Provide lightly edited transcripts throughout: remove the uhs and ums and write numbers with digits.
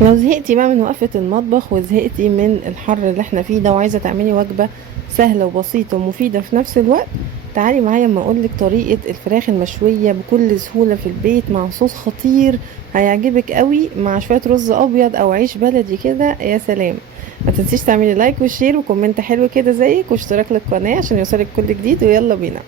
لو زهقتي بقى من وقفة المطبخ وزهقتي من الحر اللي احنا فيه ده وعايزة تعملي وجبة سهلة وبسيطة ومفيدة في نفس الوقت، تعالي معايا اما اقولك طريقة الفراخ المشوية بكل سهولة في البيت مع صوص خطير هيعجبك قوي مع شوية رز ابيض او عيش بلدي كده يا سلام. ما تنسيش تعملي لايك وشير وكومنت حلو كده زيك واشتراك للقناة عشان يوصلك كل جديد، ويلا بينا.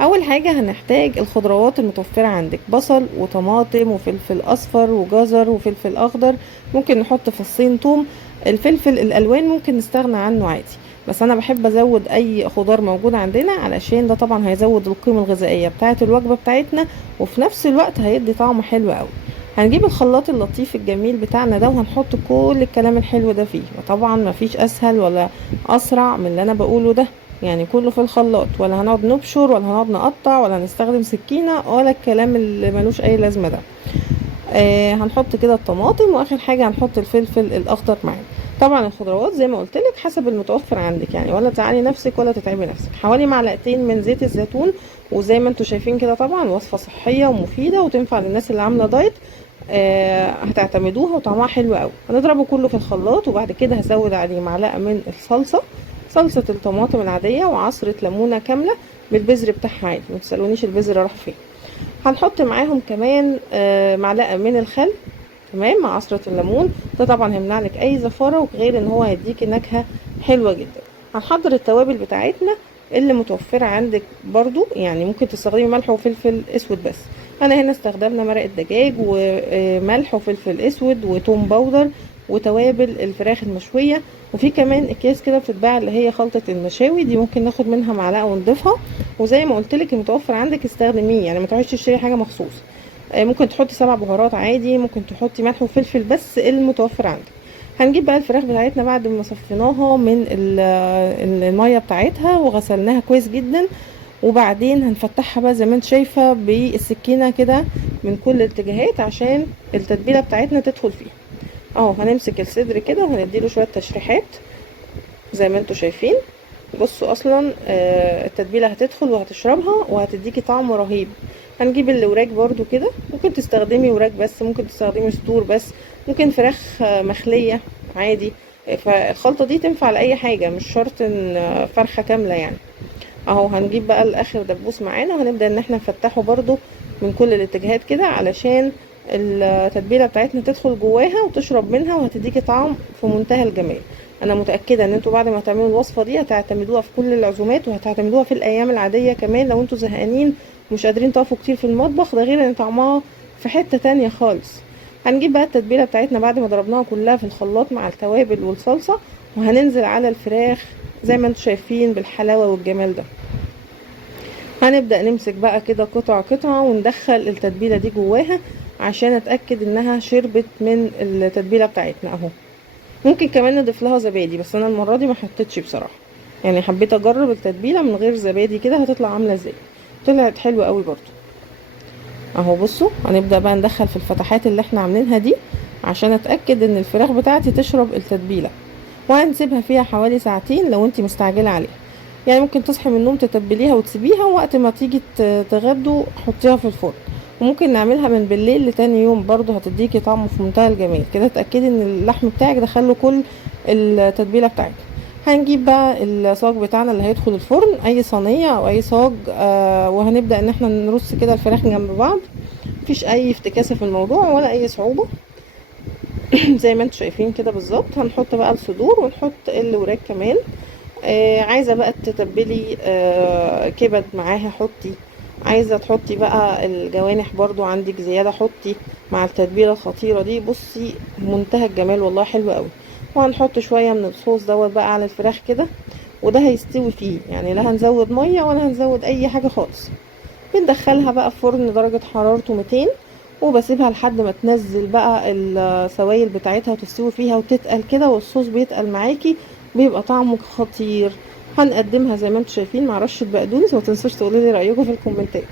اول حاجة هنحتاج الخضروات المتوفرة عندك، بصل وطماطم وفلفل اصفر وجزر وفلفل اخضر، ممكن نحط فصين توم. الفلفل الالوان ممكن نستغنى عنه عادي، بس انا بحب ازود اي خضار موجود عندنا علشان ده طبعا هيزود القيمة الغذائية بتاعة الوجبة بتاعتنا، وفي نفس الوقت هيدي طعم حلو قوي. هنجيب الخلاط اللطيف الجميل بتاعنا ده وهنحط كل الكلام الحلو ده فيه، وطبعا مفيش اسهل ولا اسرع من اللي انا بقوله ده، يعني كله في الخلاط، ولا هنقعد نبشر ولا هنقعد نقطع ولا هنستخدم سكينة ولا الكلام اللي ملوش اي لازمة ده. هنحط كده الطماطم، واخر حاجة هنحط الفلفل الاخضر معانا. طبعا الخضروات زي ما قلت لك حسب المتوفر عندك، يعني ولا تزعلي نفسك ولا تتعبي نفسك. حوالي معلقتين من زيت الزيتون، وزي ما انتم شايفين كده طبعا وصفة صحية ومفيدة وتنفع للناس اللي عاملة دايت. هتعتمدوها وطعمها حلو قوي. هنضربه كله في الخلاط، وبعد كده هزود عليه معلقة من الصلصة، صلصة الطماطم العادية، وعصرة ليمونة كاملة بالبذر بتاعها عادي، متسألونيش البذر راح فين. هنحط معاهم كمان معلقة من الخل، تمام، مع عصرة الليمون. ده طبعا هيمنع لك اي زفارة، وغير ان هو هيديكي نكهة حلوة جدا. هنحضر التوابل بتاعتنا اللي متوفرة عندك برضو، يعني ممكن تستخدمي ملح وفلفل اسود بس. انا هنا استخدمنا مرق الدجاج وملح وفلفل اسود وتوم باودر وتوابل الفراخ المشوية. وفي كمان اكياس كده بتتباع اللي هي خلطة المشاوي دي، ممكن ناخد منها معلقة ونضيفها. وزي ما قلت لك المتوفر عندك استخدميه، يعني ما تروحيش تشتري حاجة مخصوص. ممكن تحطي 7 بهارات عادي، ممكن تحطي ملح وفلفل بس المتوفر عندك. هنجيب بقى الفراخ بتاعتنا بعد ما صفيناها من المية بتاعتها وغسلناها كويس جدا، وبعدين هنفتحها بقى زي ما انت شايفة بالسكينة كده من كل الاتجاهات عشان التتبيلة بتاعتنا تدخل فيها. اهو هنمسك الصدر كده وهنديله شوية تشريحات زي ما انتوا شايفين. بصوا اصلا التتبيله هتدخل وهتشربها وهتديكي طعم رهيب. هنجيب الوراك برضو كده، ممكن تستخدمي وراك بس، ممكن تستخدمي صدور بس، ممكن فراخ مخليه عادي. فالخلطه دي تنفع لاي حاجه، مش شرط ان فرخه كامله يعني. اهو هنجيب بقى الاخر دبوس معانا وهنبدا ان احنا نفتحه برضو من كل الاتجاهات كده علشان التتبيله بتاعتنا تدخل جواها وتشرب منها وهتديكي طعم في منتهى الجمال. انا متاكده ان انتوا بعد ما تعملوا الوصفه دي هتعتمدوها في كل العزومات، وهتعتمدوها في الايام العاديه كمان لو انتوا زهقانين ومش قادرين تقفوا كتير في المطبخ، ده غير ان طعمها في حته تانية خالص. هنجيب بقى التتبيله بتاعتنا بعد ما ضربناها كلها في الخلاط مع التوابل والصلصه، وهننزل على الفراخ زي ما انتوا شايفين بالحلاوه والجمال ده. هنبدأ نمسك بقى كده قطعة قطعة وندخل التتبيلة دي جواها عشان اتأكد انها شربت من التتبيلة بتاعتنا اهو. ممكن كمان نضيف لها زبادي، بس انا المرة دي ما حطيتش بصراحة، يعني حبيت اجرب التتبيلة من غير زبادي كده هتطلع عاملة ازاي. طلعت حلوة قوي برضو. اهو بصوا هنبدأ بقى ندخل في الفتحات اللي احنا عاملينها دي عشان اتأكد ان الفراخ بتاعتي تشرب التتبيلة، وهنسيبها فيها حوالي ساعتين لو انتي مستعجلة عليها. يعني ممكن تصحي من النوم تتبليها وتسيبيها، وقت ما تيجي تغدوا حطيها في الفرن. وممكن نعملها من بالليل لتاني يوم برضو هتديكي طعم في منتهى الجمال كده. اتأكدي ان اللحم بتاعك دخله كل التتبيلة بتاعتك. هنجيب بقى الصاج بتاعنا اللي هيدخل الفرن، اي صينية او اي صاج، وهنبدأ ان احنا نرص كده الفراخ جنب بعض. مفيش اي افتكاسة في الموضوع ولا اي صعوبة. زي ما انتوا شايفين كده بالظبط. هنحط بقى الصدور ونحط الوراك كمان. عايزة بقى تتبلي كبد معاها حطي، عايزة تحطي بقى الجوانح برضو عندك زيادة حطي مع التتبيلة الخطيرة دي. بصي منتهى الجمال والله، حلو قوي. وهنحط شوية من الصوص دوت بقى على الفراخ كده، وده هيستوي فيه، يعني لا هنزود مية ولا هنزود اي حاجة خالص. بندخلها بقى في فرن درجة حرارته 200، وبسيبها لحد ما تنزل بقى السوائل بتاعتها وتستوي فيها وتتقل كده، والصوص بيتقل معاكي بيبقى طعمه خطير. هنقدمها زي ما انتم شايفين مع رشة بقدونس، وما تنسوش تقولوا لي رأيكم في الكومنتات.